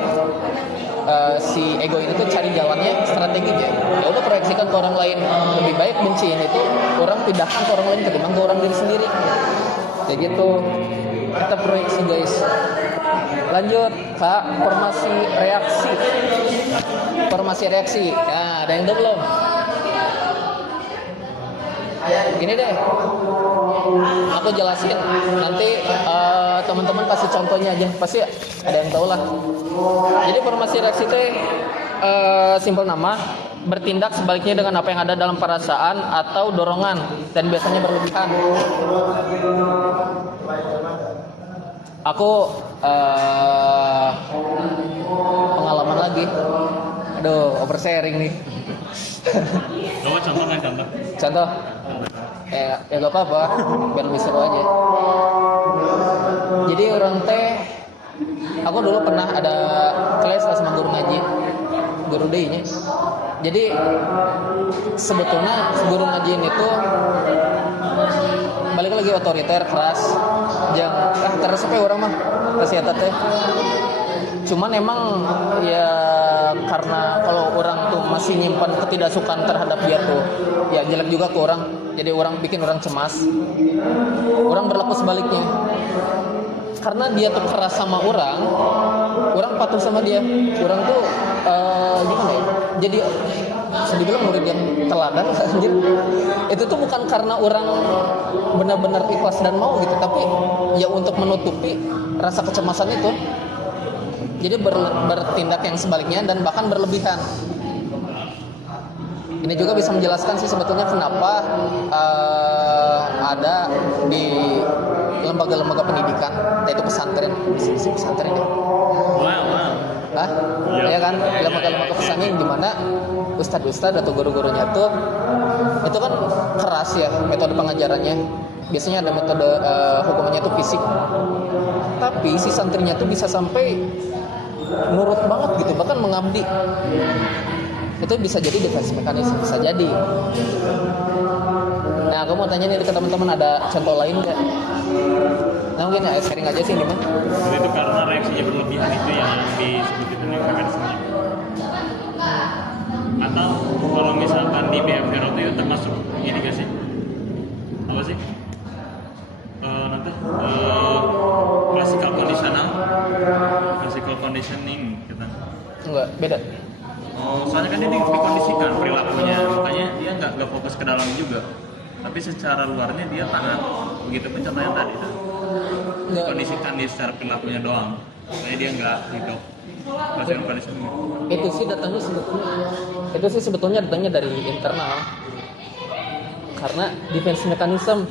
Si ego ini tuh cari jalannya strateginya. Ya udah proyeksikan ke orang lain. Lebih baik benciin itu orang pindahkan ke orang lain ketimbang ke orang diri sendiri. Kayak gitu. Kita proyeksi guys. Lanjut ke formasi reaksi. Formasi reaksi. Nah, ada yang tahu belum? Gini deh, aku jelasin nanti teman-teman kasih contohnya aja, pasti ada yang tahu lah. Jadi formasi reaksi itu simpel nama, bertindak sebaliknya dengan apa yang ada dalam perasaan atau dorongan dan biasanya berlebihan. Aku pengalaman lagi, oversharing nih. Coba contoh. Contoh, ya gak apa-apa, biar lebih seru aja. Jadi orang teh, aku dulu pernah ada kelas sama guru ngaji, guru D-nya. Jadi sebetulnya guru ngaji itu balik lagi otoriter, keras, jangan terus sampai orang mah kesehatan teh. Cuman emang ya karena kalau orang tuh masih nyimpan ketidaksukaan terhadap dia tuh ya jelek juga ke orang. Jadi orang bikin orang cemas. Orang berlaku sebaliknya. Karena dia tuh keras sama orang patuh sama dia. Orang tuh gimana ya? Jadi bisa dibilang murid yang teladan. Itu tuh bukan karena orang benar-benar ikhlas dan mau gitu, tapi ya untuk menutupi rasa kecemasan itu. Jadi bertindak yang sebaliknya dan bahkan berlebihan. Ini juga bisa menjelaskan sih sebetulnya kenapa ada di lembaga-lembaga pendidikan, yaitu pesantren ya. Wow. ah Iya. ya kan lembaga-lembaga pesantren di mana ustadz-ustadz atau guru-gurunya tuh itu kan keras ya metode pengajarannya. Biasanya ada metode hukumannya tuh fisik. Tapi si santrinya tuh bisa sampai nurut banget gitu, bahkan mengabdi. Itu bisa jadi defense mechanism, bisa jadi. Nah, aku mau tanya nih ke teman-teman, ada contoh lain nggak? Nah, mungkin ya sharing aja sih ini mah. Jadi itu karena reaksinya berlebihan itu yang disebut itu mekanismenya. Atau kalau misalkan di behavioral itu termasuk ini gak sih? Apa sih? Nanti classical conditioning kita. Enggak, beda. Soalnya kan dia dikondisikan perilakunya, makanya dia nggak fokus ke dalam juga. Tapi secara luarnya dia taat. Begitu pun contohnya tadi tuh. Dikondisikan dia secara perilakunya doang. Makanya dia nggak hidup. Classical conditioning. Itu sih sebetulnya datangnya dari internal. Karena defense mechanism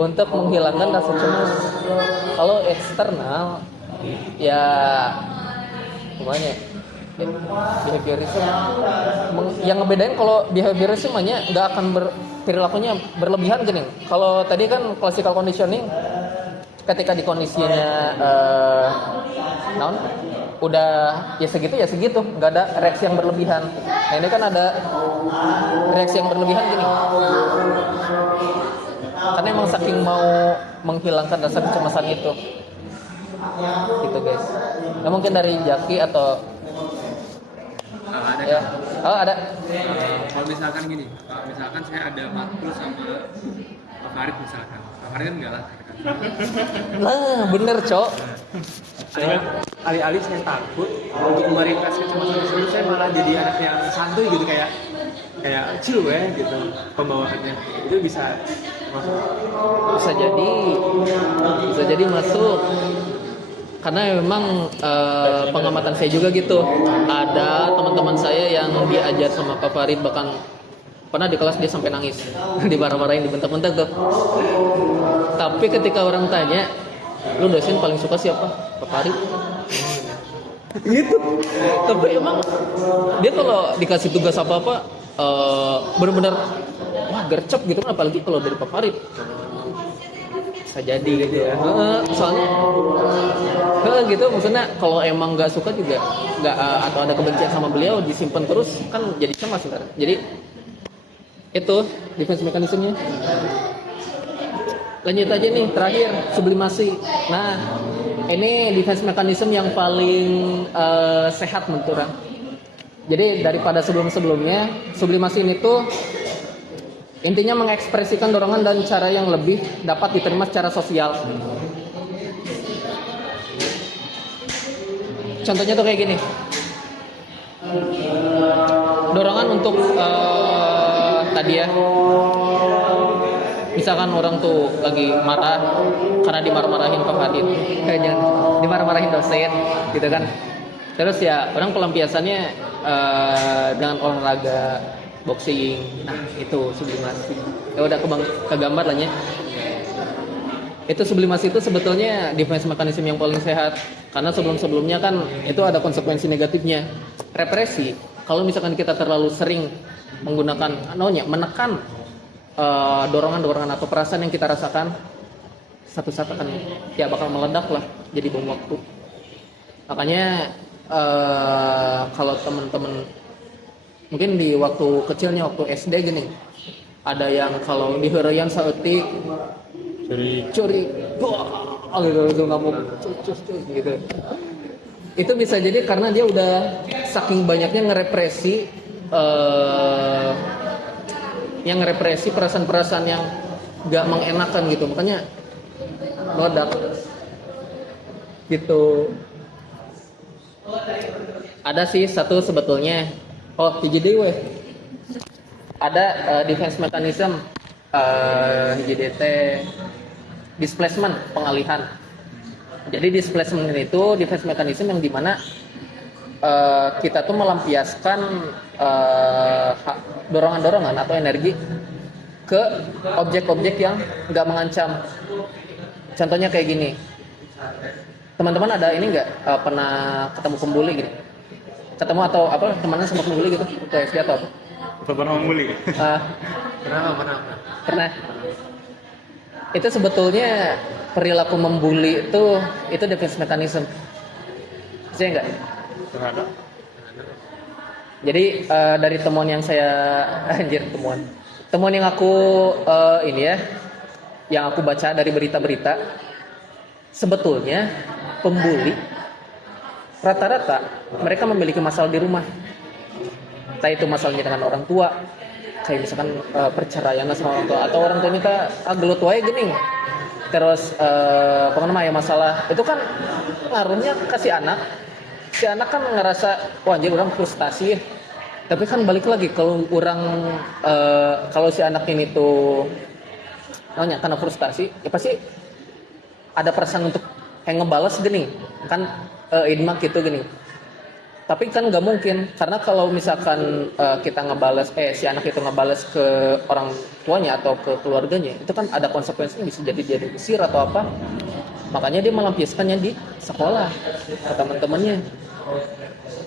untuk menghilangkan rasa cemas. Kalau eksternal ya gimana? Behaviorism yang ngebedain kalau behaviorism hanya nggak akan perilakunya berlebihan gini. Kalau tadi kan classical conditioning ketika di kondisinya udah ya segitu nggak ada reaksi yang berlebihan. Nah ini kan ada reaksi yang berlebihan gini karena emang saking mau menghilangkan rasa kecemasan itu gitu guys. Nah mungkin dari Jaki atau Ada ya ada kalau misalkan gini, kalau misalkan saya ada matkul sama Pak Farid misalkan, Pak Farid kan enggak lah. nah bener cok. Alih-alih saya takut untuk meringkas kecemasan tersebut, saya malah jadi anak yang santuy gitu, kayak chill gitu pembawaannya. Itu bisa masuk. Bisa jadi masuk karena memang pengamatan saya juga gitu. Ada teman-teman saya yang diajar sama Pak Farid, bahkan pernah di kelas dia sampai nangis dimarah-marahin, dibentak-bentak tuh. Tapi ketika orang tanya, lu dosen paling suka siapa? Pak Farid. Gitu. Tapi emang dia kalau dikasih tugas apa-apa benar-benar wah gercep gitu, apalagi kalau dari Pak Farid. Bisa jadi gitu ya. Soalnya gitu, maksudnya kalau emang nggak suka juga nggak atau ada kebencian sama beliau disimpan terus kan jadi cemas kan. Jadi itu defense mekanismenya. Lanjut aja nih terakhir, sublimasi. Nah ini defense mechanism yang paling sehat menurut orang. Jadi daripada sebelumnya, sublimasi ini tuh intinya mengekspresikan dorongan dan cara yang lebih dapat diterima secara sosial. Contohnya tuh kayak gini. Dorongan untuk tadi ya. Misalkan orang tuh lagi marah karena dimarah-marahin Pak Farid, kayaknya dimarah-marahin dosen gitu kan. Terus ya orang pelampiasannya dengan olahraga boxing. Nah itu sublimasi. Ya udah kegambar lah ya. Itu sublimasi itu sebetulnya defense mechanism yang paling sehat. Karena sebelum-sebelumnya kan itu ada konsekuensi negatifnya. Represi. Kalau misalkan kita terlalu sering menggunakan menekan dorongan-dorongan atau perasaan yang kita rasakan, satu saat akan ya bakal meledak lah, jadi bom waktu. Makanya kalau teman-teman mungkin di waktu kecilnya, waktu SD gini, ada yang kalau diheureyan saeutik curi wah gitu langsung ngamuk cus gitu. Itu bisa jadi karena dia udah saking banyaknya ngerepresi perasaan-perasaan yang gak mengenakan gitu, makanya meledak gitu. Ada sih satu sebetulnya, hiji deui weh. Ada defense mechanism HJDT displacement, pengalihan. Jadi displacement itu defense mechanism yang dimana kita tuh melampiaskan dorongan-dorongan atau energi ke objek-objek yang nggak mengancam. Contohnya kayak gini, teman-teman ada ini nggak pernah ketemu pembuli gini? ketemu atau apa temannya sempat membuli gitu ke SD atau apa? Pernah membuli. Ah, pernah. Itu sebetulnya perilaku membuli itu defense mechanism. Saya enggak? Terhadap Jadi dari temuan yang saya temuan yang aku ini ya, yang aku baca dari berita-berita, sebetulnya pembuli rata-rata mereka memiliki masalah di rumah. Entah itu masalahnya dengan orang tua, kayak misalkan perceraian sama orang tua, atau orang tuanya gelut wae gini. Terus apa namanya masalah itu kan ngaruhnya ke si anak. Si anak kan ngerasa wah anjir orang frustasi ya. Tapi kan balik lagi kalau kalau si anak ini tuh karena frustasi, ya pasti ada perasaan untuk kayak ngebales gini kan idmak gitu gini. Tapi kan nggak mungkin karena kalau misalkan kita ngebales si anak itu ngebales ke orang tuanya atau ke keluarganya, itu kan ada konsekuensinya, bisa jadi dia diusir atau apa. Makanya dia melampiaskannya di sekolah ke teman-temannya.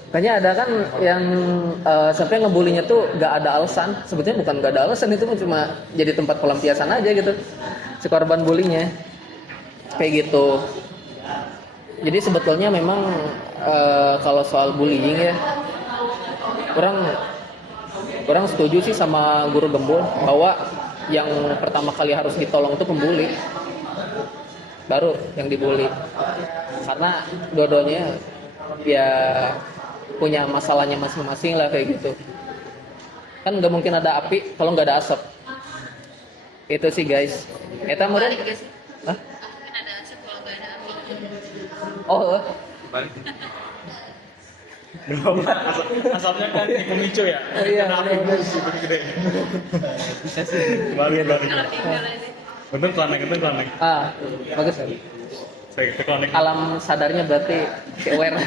Makanya ada kan yang sampai ngebulinya tuh nggak ada alasan. Sebetulnya bukan nggak ada alasan, itu cuma jadi tempat pelampiasan aja gitu si korban bulinya kayak gitu. Jadi sebetulnya memang kalau soal bullying ya, orang setuju sih sama guru Gembul bahwa yang pertama kali harus ditolong itu pembuli, baru yang dibully. Karena dua-duanya ya punya masalahnya masing-masing lah kayak gitu. Kan nggak mungkin ada api kalau nggak ada asap. Itu sih guys. Eta kemudian, hah? Mungkin ada asap kalau nggak ada api. Oh, balik. Asapnya kan di pemicu ya. Oh, iya, Kena api benar. gede. Bisa sih. Balik. Kalau tinggal ini. Bener klanek. Bagus kan? Saya ke klanek. Alam sadarnya berarti aware.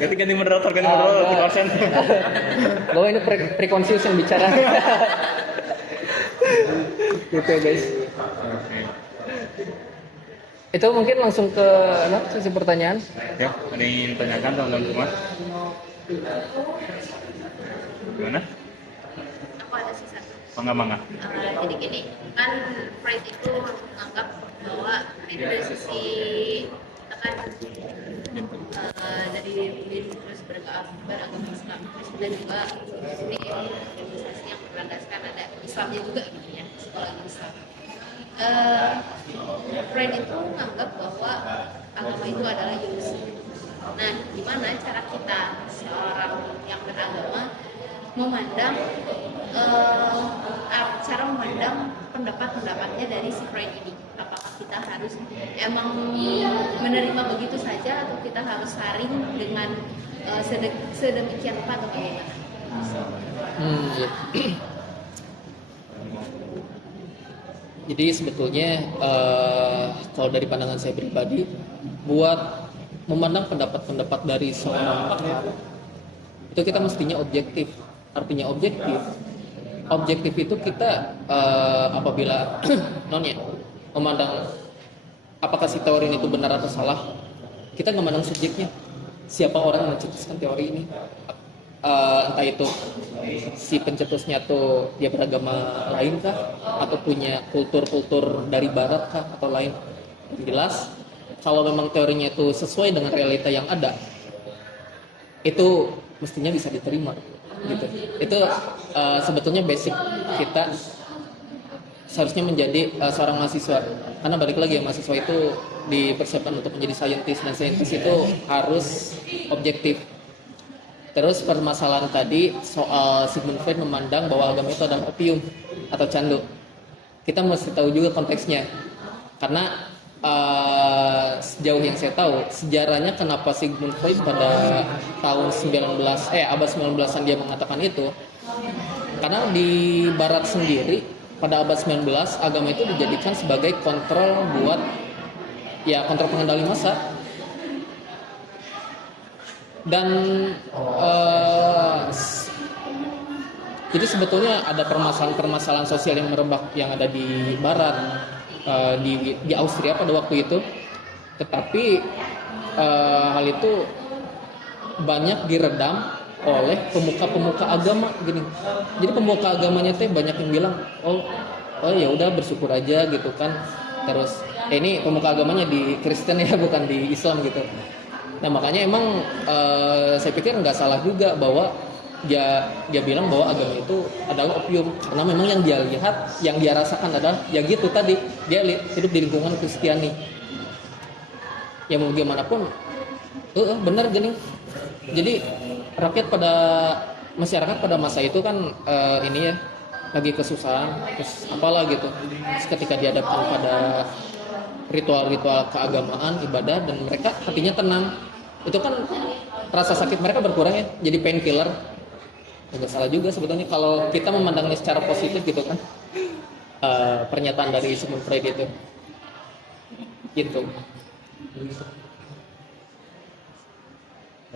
Ganti moderator, persen. Bahwa ini preconscious yang bicara. Gitu ya guys. Itu mungkin langsung ke sesi pertanyaan. Ya, ada yang ingin tanyakan teman-teman semua? Gimana? Aku ada sisa. Mangga. Jadi gini, kan Freud itu menganggap bahwa ini dari sisi kita kan dari terus beragama Islam dan juga ini organisasi yang berlandaskan ada Islamnya juga gitu ya, psikologi Islam. Freud itu menganggap bahwa agama itu adalah ilusi. Nah, gimana cara kita seorang yang beragama memandang cara memandang pendapat-pendapatnya dari si Freud ini? Apakah kita harus emang menerima begitu saja atau kita harus saring dengan sedemikian rupa atau bagaimana? Ya. Jadi sebetulnya kalau dari pandangan saya pribadi, buat memandang pendapat-pendapat dari seorang pakar itu kita mestinya objektif. Artinya objektif itu kita apabila memandang apakah si teori ini itu benar atau salah, kita nggak memandang subjeknya, siapa orang yang mencetuskan teori ini. Entah itu si pencetusnya tuh dia beragama lain kah, atau punya kultur dari barat kah, atau lain. Jelas kalau memang teorinya itu sesuai dengan realita yang ada, itu mestinya bisa diterima gitu. Itu sebetulnya basic kita seharusnya menjadi seorang mahasiswa, karena balik lagi ya, mahasiswa itu dipersiapkan untuk menjadi saintis, dan saintis itu harus objektif. Terus permasalahan tadi soal Sigmund Freud memandang bahwa agama itu adalah opium atau candu. Kita mesti tahu juga konteksnya. Karena sejauh yang saya tahu, sejarahnya kenapa Sigmund Freud pada tahun abad 19-an dia mengatakan itu. Karena di barat sendiri pada abad 19 agama itu dijadikan sebagai kontrol pengendali massa. Dan jadi sebetulnya ada permasalahan sosial yang merebak yang ada di barat, di Austria pada waktu itu. Tetapi hal itu banyak diredam oleh pemuka-pemuka agama gini. Jadi pemuka agamanya teh banyak yang bilang, oh ya udah bersyukur aja gitu kan. Terus ini pemuka agamanya di Kristen ya, bukan di Islam gitu. Nah makanya emang saya pikir nggak salah juga bahwa dia bilang bahwa agama itu adalah opium, karena memang yang dia lihat, yang dia rasakan adalah ya gitu tadi, dia hidup di lingkungan Kristiani. Ya mau gimana pun, bener gini. Jadi masyarakat pada masa itu kan ini ya lagi kesusahan, terus apalah gitu. Terus ketika dihadapkan pada ritual-ritual keagamaan, ibadah, dan mereka hatinya tenang, itu kan rasa sakit mereka berkurang ya, jadi painkiller. Nggak salah juga sebetulnya kalau kita memandangnya secara positif gitu kan. Pernyataan dari Sigmund Freud itu gitu.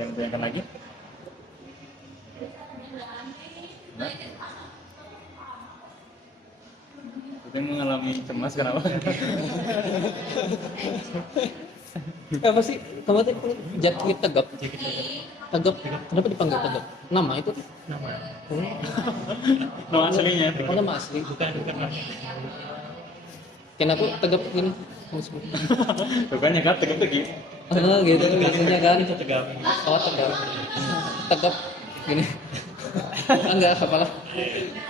Yang tanyakan lagi? Nah. Kita mengalami cemas kenapa? Apa sih? Kamu tuh Jaki Tegap. Tegap. Kenapa dipanggil Tegap? Nama itu? Nama aslinya. Oh, nama asli. Bukan. Kenapa Tegap gini? Bukannya kan tegap gitu. Oh gitu, maksudnya kan? Tegap. Oh Tegap. Tegap gini. Enggak, apalah.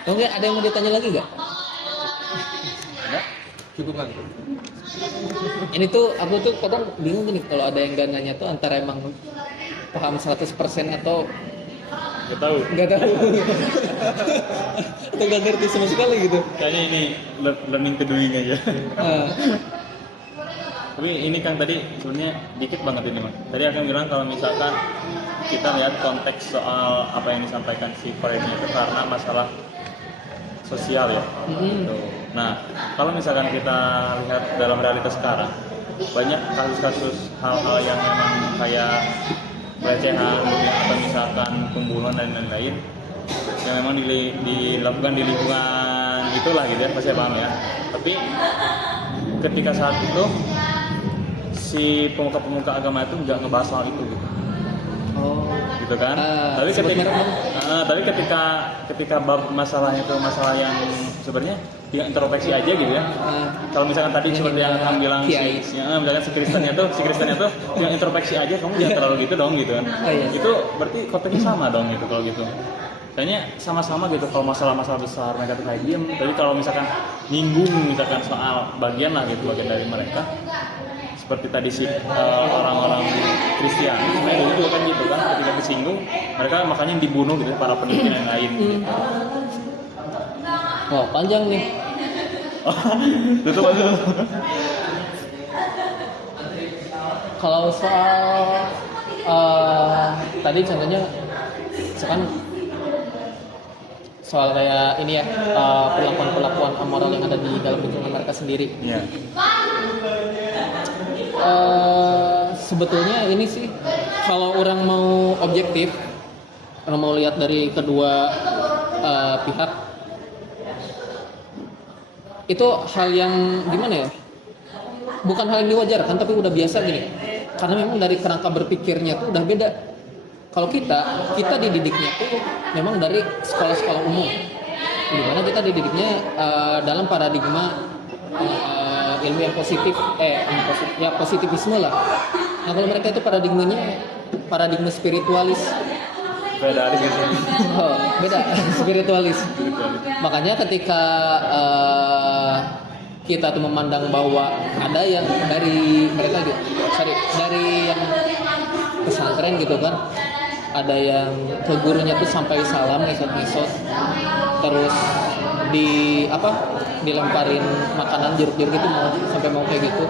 Oh enggak, ada yang mau ditanya lagi enggak? Ada? Cukup kan? Ini tuh aku tuh kadang bingung gini kalau ada yang gak nanya tuh antara emang paham 100% atau Gak tahu. nggak tahu atau nggak ngerti sama sekali gitu. Kayaknya ini learning to doing aja. Ah, Tapi ini kan tadi sebenarnya dikit banget ini, Mas. Tadi akan bilang kalau misalkan kita lihat konteks soal apa yang disampaikan si Freud itu karena masalah sosial ya. Gitu. Nah, kalau misalkan kita lihat dalam realitas sekarang, banyak kasus-kasus hal-hal yang memang kayak pelecehan atau misalkan pembunuhan dan lain-lain yang memang dilakukan di lingkungan itulah gitu ya, saya paham ya. Tapi ketika saat itu si pemuka-pemuka agama itu nggak ngebahas soal itu gitu. oh Gitu kan? Tapi sebut ketika merek dong. ketika bab masalahnya itu masalah yang sebenarnya tidak introspeksi aja gitu ya. Kalau misalkan tadi yang seperti yang kamu bilang kiai. misalkan si Kristennya tuh yang introspeksi aja, kamu jangan terlalu gitu dong gitu kan. Oh, iya. Itu berarti konteksnya sama dong gitu kalau gitu. Kayaknya sama-sama gitu kalau masalah-masalah besar mereka tuh kayak diem. Tapi kalau misalkan nyinggung misalkan soal bagian dari mereka seperti tadi si orang-orang Kristiani sebenarnya dulu juga kan gitu kan, ketika disinggung mereka makanya dibunuh gitu para peneliti yang lain gitu. Oh panjang nih. Tutup aja. Kalau soal tadi contohnya misalkan soal kayak ini ya, perlakuan-perlakuan amoral yang ada di dalam lingkungan mereka sendiri. Iya. Sebetulnya ini sih kalau orang mau objektif, orang mau lihat dari kedua pihak, itu hal yang gimana ya, bukan hal yang diwajarkan tapi udah biasa gini, karena memang dari kerangka berpikirnya tuh udah beda. Kalau kita dididiknya tuh memang dari sekolah-sekolah umum, dimana kita dididiknya dalam paradigma ilmu yang positif, ya positivisme lah. Nah kalau mereka itu paradigma spiritualis. Beda di sini. Oh, beda spiritualis. Makanya ketika kita tuh memandang bahwa ada yang dari mereka gitu, dari yang pesantren gitu kan, ada yang ke gurunya tuh sampai salam ngesot-ngesot, terus dilemparin makanan jeruk-jeruk gitu mau kayak gitu.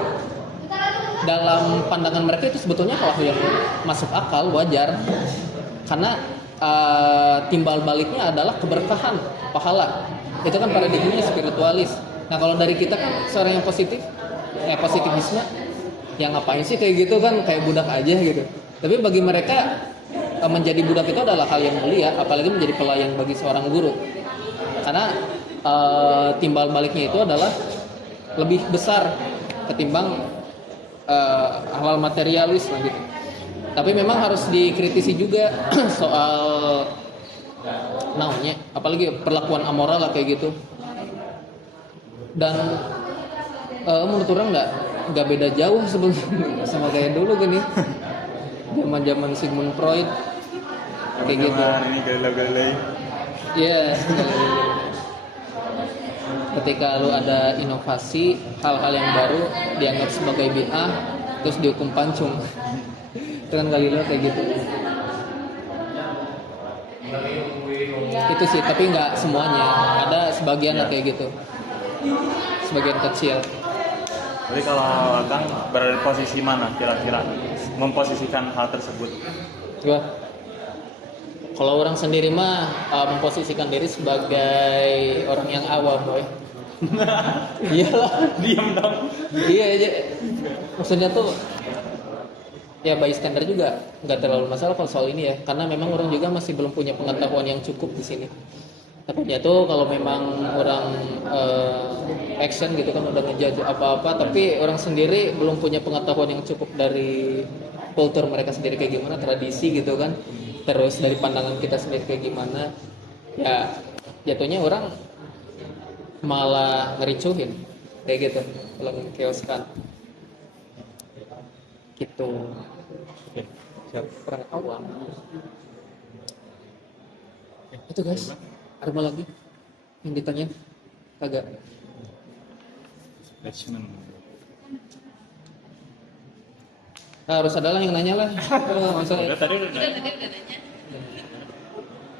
Dalam pandangan mereka itu sebetulnya hal yang masuk akal, wajar, karena timbal baliknya adalah keberkahan, pahala. Itu kan paradigmanya spiritualis. Nah kalau dari kita kan seorang yang positivisme, yang ngapain sih kayak gitu kan, kayak budak aja gitu. Tapi bagi mereka menjadi budak itu adalah hal yang mulia, apalagi menjadi pelayan bagi seorang guru. Karena timbal baliknya itu adalah lebih besar ketimbang hal materialis lah gitu. Tapi memang harus dikritisi juga soal naonnya, apalagi perlakuan amoral lah kayak gitu. Dan menurut orang nggak beda jauh sebenarnya sama kayak dulu gini, zaman Sigmund Freud kayak gitu. Ini galau-galau. Iya. Ketika lu ada inovasi, hal-hal yang baru dianggap sebagai bid'ah, terus dihukum pancung. Itu kan Galileo kayak gitu. Itu sih, tapi nggak semuanya. Ada sebagian lah kayak gitu. Sebagian kecil. Jadi kalau Kang berada di posisi mana kira-kira memposisikan hal tersebut? Gua kalau orang sendiri mah memposisikan diri sebagai orang yang awam, boy. Iyalah, Diam dong. iya aja. Maksudnya tuh ya bystander juga nggak terlalu masalah kalau soal ini ya, karena memang orang juga masih belum punya pengetahuan yang cukup di sini. Takutnya tuh kalau memang orang action gitu kan udah ngejudge apa-apa, tapi orang sendiri belum punya pengetahuan yang cukup dari kultur mereka sendiri kayak gimana, tradisi gitu kan, terus dari pandangan kita sendiri kayak gimana, ya jatuhnya orang malah ngericuhin kayak gitu kalau ngekioskan gitu. Oke, siap. Orang awam itu guys. Ada mau lagi yang ditanya? Kagak. Attachment. Harus ada lah yang nanya lah. Masalah. Udah tadi udah nanya.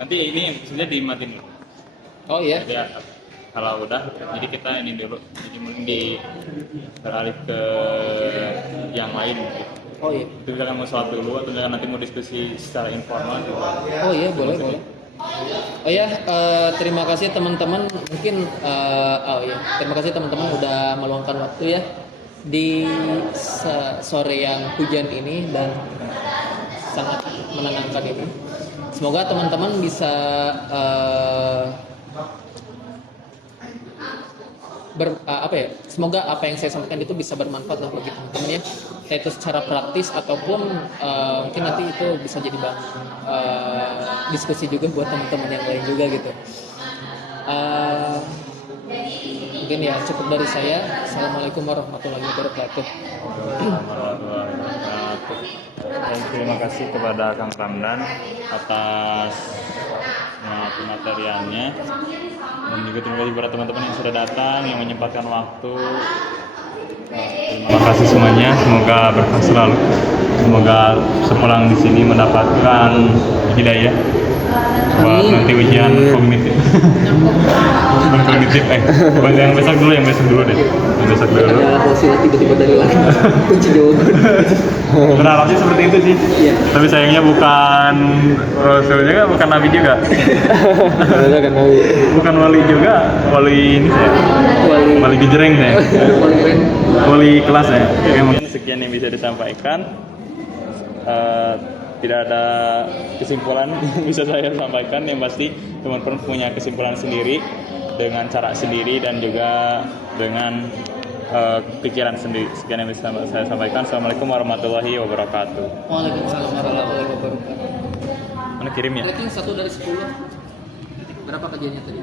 Nanti ini sebenarnya dimatiin dulu. Oh iya. Jadi kalau udah, jadi kita ini dulu. Jadi mending beralih ke yang lain. Gitu. Oh iya. Itu misalkan mau sholat dulu atau misalkan nanti mau diskusi secara informal gitu. Oh iya, boleh. Oh ya, terima kasih teman-teman. Mungkin terima kasih teman-teman udah meluangkan waktu ya di sore yang hujan ini dan sangat menenangkan ini. Semoga teman-teman bisa semoga apa yang saya sampaikan itu bisa bermanfaat lah bagi teman-teman ya, yaitu secara praktis ataupun mungkin nanti itu bisa jadi bahan diskusi juga buat teman-teman yang lain juga gitu. Mungkin ya cukup dari saya. Assalamualaikum warahmatullahi wabarakatuh. Warahmatullahi wabarakatuh. Dan terima kasih kepada Kang Ramdan atas pemateriannya, dan juga terima kasih kepada teman-teman yang sudah datang, yang menyempatkan waktu. Terima kasih semuanya, semoga berkah selalu. Semoga sepulang di sini mendapatkan hidayah buat nanti ujian kognitif. Bukan kognitif, yang besok dulu deh. Yang besok dulu. Ada wasilah tiba-tiba dari langit kunci jawaban. Berharap sih seperti itu sih. Iya. Tapi sayangnya bukan Rasul juga, bukan Nabi juga. Bukan wali juga, wali ini saya. Wali gejreng saya. Wali kelas saya. Oke, mungkin sekian yang bisa disampaikan. Tidak ada kesimpulan yang bisa saya sampaikan. Yang pasti teman-teman punya kesimpulan sendiri dengan cara sendiri dan juga dengan pikiran sendiri. Sekian yang bisa saya sampaikan. Assalamualaikum warahmatullahi wabarakatuh. Waalaikumsalam warahmatullahi wabarakatuh. Mana kirim ya? Rating 1 dari 10. Berapa kerjanya tadi?